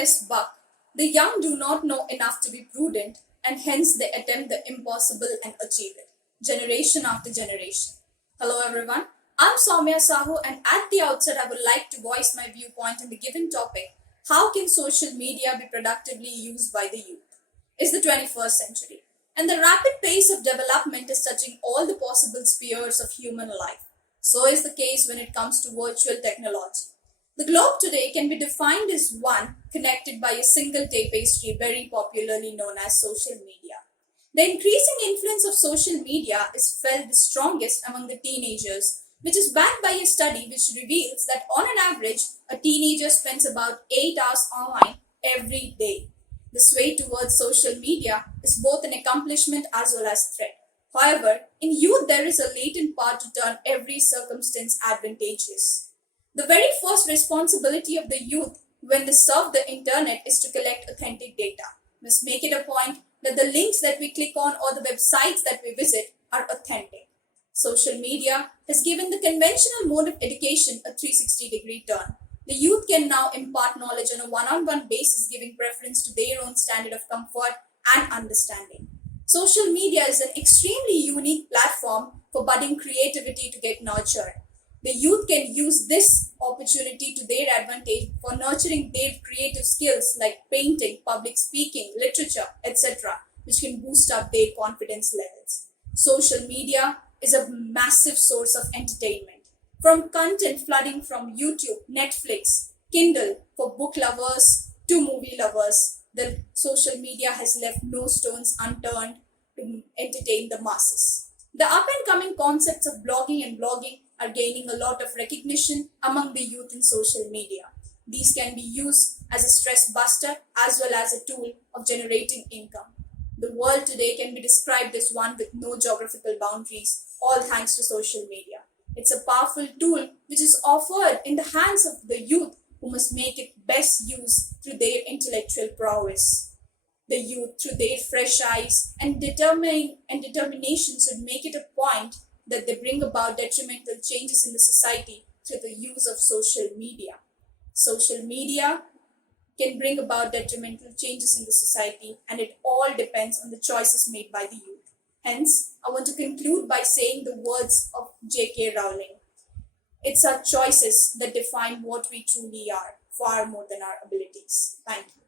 famous buck, the young do not know enough to be prudent, and hence they attempt the impossible and achieve it, generation after generation. Hello everyone, I'm Soumya Sahu, and at the outset I would like to voice my viewpoint on the given topic: how can social media be productively used by the youth? It's the 21st century, and the rapid pace of development is touching all the possible spheres of human life. So is the case when it comes to virtual technology. The globe today can be defined as one connected by a single tapestry, very popularly known as social media. The increasing influence of social media is felt the strongest among the teenagers, which is backed by a study which reveals that on an average, a teenager spends about 8 hours online every day. The sway towards social media is both an accomplishment as well as threat. However, in youth there is a latent power to turn every circumstance advantageous. The very first responsibility of the youth when they surf the internet is to collect authentic data. We must make it a point that the links that we click on or the websites that we visit are authentic. Social media has given the conventional mode of education a 360-degree turn. The youth can now impart knowledge on a one-on-one basis, giving preference to their own standard of comfort and understanding. Social media is an extremely unique platform for budding creativity to get nurtured. The youth can use this opportunity to their advantage for nurturing their creative skills like painting, public speaking, literature, etc., which can boost up their confidence levels. Social media is a massive source of entertainment. From content flooding from YouTube, Netflix, Kindle for book lovers to movie lovers, the social media has left no stones unturned to entertain the masses. The up and coming concepts of blogging and blogging are gaining a lot of recognition among the youth in social media. These can be used as a stress buster as well as a tool of generating income. The world today can be described as one with no geographical boundaries, all thanks to social media. It's a powerful tool which is offered in the hands of the youth who must make it best use through their intellectual prowess. The youth, through their fresh eyes and determination, should make it a point that they bring about detrimental changes in the society through the use of social media. Social media can bring about detrimental changes in the society, and it all depends on the choices made by the youth. Hence, I want to conclude by saying the words of J.K. Rowling. It's our choices that define what we truly are, far more than our abilities. Thank you.